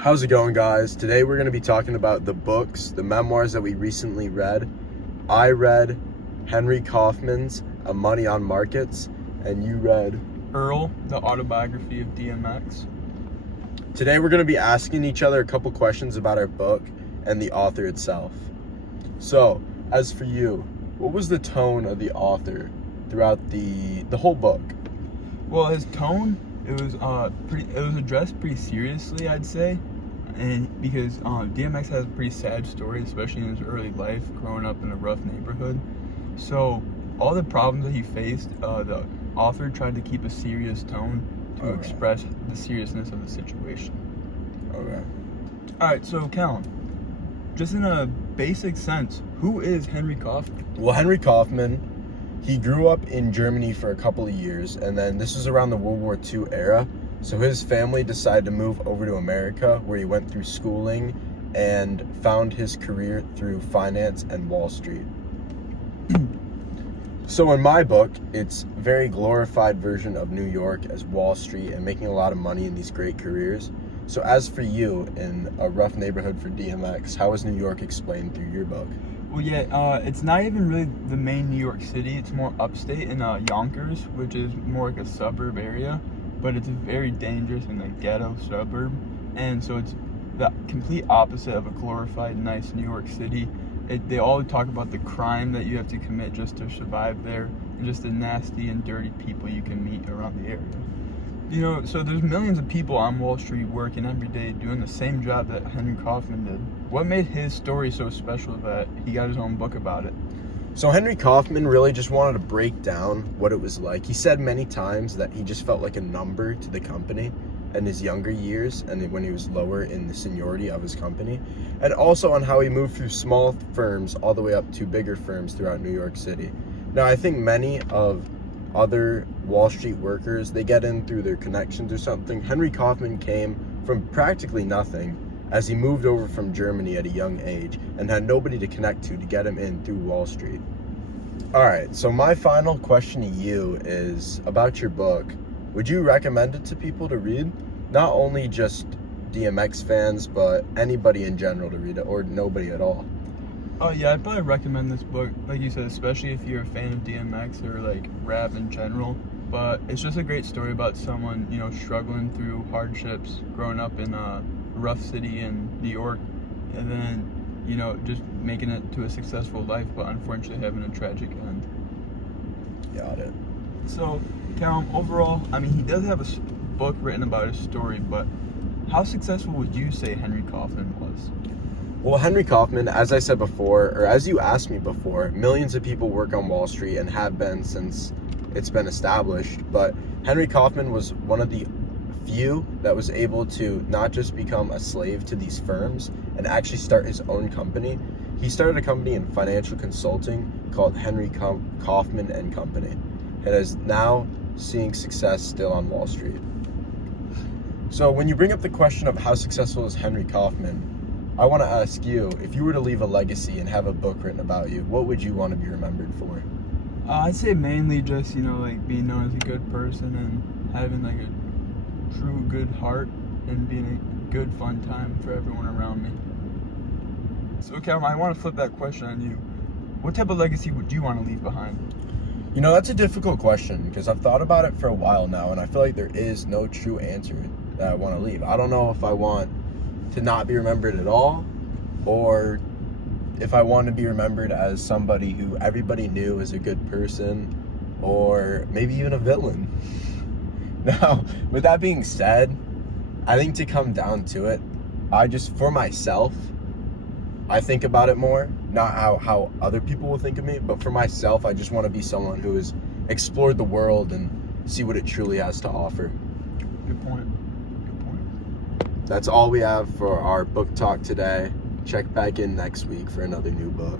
How's it going, guys? Today we're going to be talking about the books, the memoirs that we recently read. I read Henry Kaufman's Money on Markets, and you read Earl, the autobiography of DMX. Today we're going to be asking each other a couple questions about our book and the author itself. So, as for you, what was the tone of the author throughout the whole book? Well, his tone, it was addressed pretty seriously, I'd say, and because DMX has a pretty sad story, especially in his early life, growing up in a rough neighborhood. So all the problems that he faced, the author tried to keep a serious tone to express the seriousness of the situation. Okay. All right, so Callum, just in a basic sense, who is Henry Kaufman? Well, Henry Kaufman, he grew up in Germany for a couple of years, and then this was around the World War II era. So his family decided to move over to America, where he went through schooling and found his career through finance and Wall Street. So in my book, it's a very glorified version of New York as Wall Street and making a lot of money in these great careers. So as for you, in a rough neighborhood for DMX, how is New York explained through your book? Well, yeah, it's not even really the main New York City. It's more upstate in Yonkers, which is more like a suburb area, but it's a very dangerous and like ghetto suburb. And so it's the complete opposite of a glorified, nice New York City. They all talk about the crime that you have to commit just to survive there, and just the nasty and dirty people you can meet around the area. You know, so there's millions of people on Wall Street working every day doing the same job that Henry Kaufman did. What made his story so special that he got his own book about it? So Henry Kaufman really just wanted to break down what it was like. He said many times that he just felt like a number to the company in his younger years and when he was lower in the seniority of his company, and also on how he moved through small firms all the way up to bigger firms throughout New York City. Now, I think many of other Wall Street workers, they get in through their connections or something. Henry Kaufman came from practically nothing as he moved over from Germany at a young age and had nobody to connect to get him in through Wall Street. All right, so my final question to you is about your book. Would you recommend it to people to read? Not only just DMX fans, but anybody in general to read it, or nobody at all? Oh yeah, I'd probably recommend this book, like you said, especially if you're a fan of DMX or like rap in general. But it's just a great story about someone, you know, struggling through hardships, growing up in a rough city in New York, and then, you know, just making it to a successful life, but unfortunately having a tragic end. Got it. So, Callum, overall, I mean, he does have a book written about his story, but how successful would you say Henry Kaufman was? Well, Henry Kaufman, as I said before, or as you asked me before, millions of people work on Wall Street and have been since it's been established. But Henry Kaufman was one of the few that was able to not just become a slave to these firms and actually start his own company. He started a company in financial consulting called Henry Kaufman and Company. It is now seeing success still on Wall Street. So when you bring up the question of how successful is Henry Kaufman, I want to ask you, if you were to leave a legacy and have a book written about you, what would you want to be remembered for? I'd say mainly just, you know, like being known as a good person and having like a true good heart and being a good fun time for everyone around me. So Calvin, I want to flip that question on you. What type of legacy would you want to leave behind? You know, that's a difficult question because I've thought about it for a while now, and I feel like there is no true answer that I want to leave. I don't know if I want to not be remembered at all, or if I want to be remembered as somebody who everybody knew is a good person, or maybe even a villain. Now, with that being said, I think to come down to it, for myself, I think about it more, not how other people will think of me, but for myself, I just want to be someone who has explored the world and see what it truly has to offer. Good point. Good point. That's all we have for our book talk today. Check back in next week for another new book.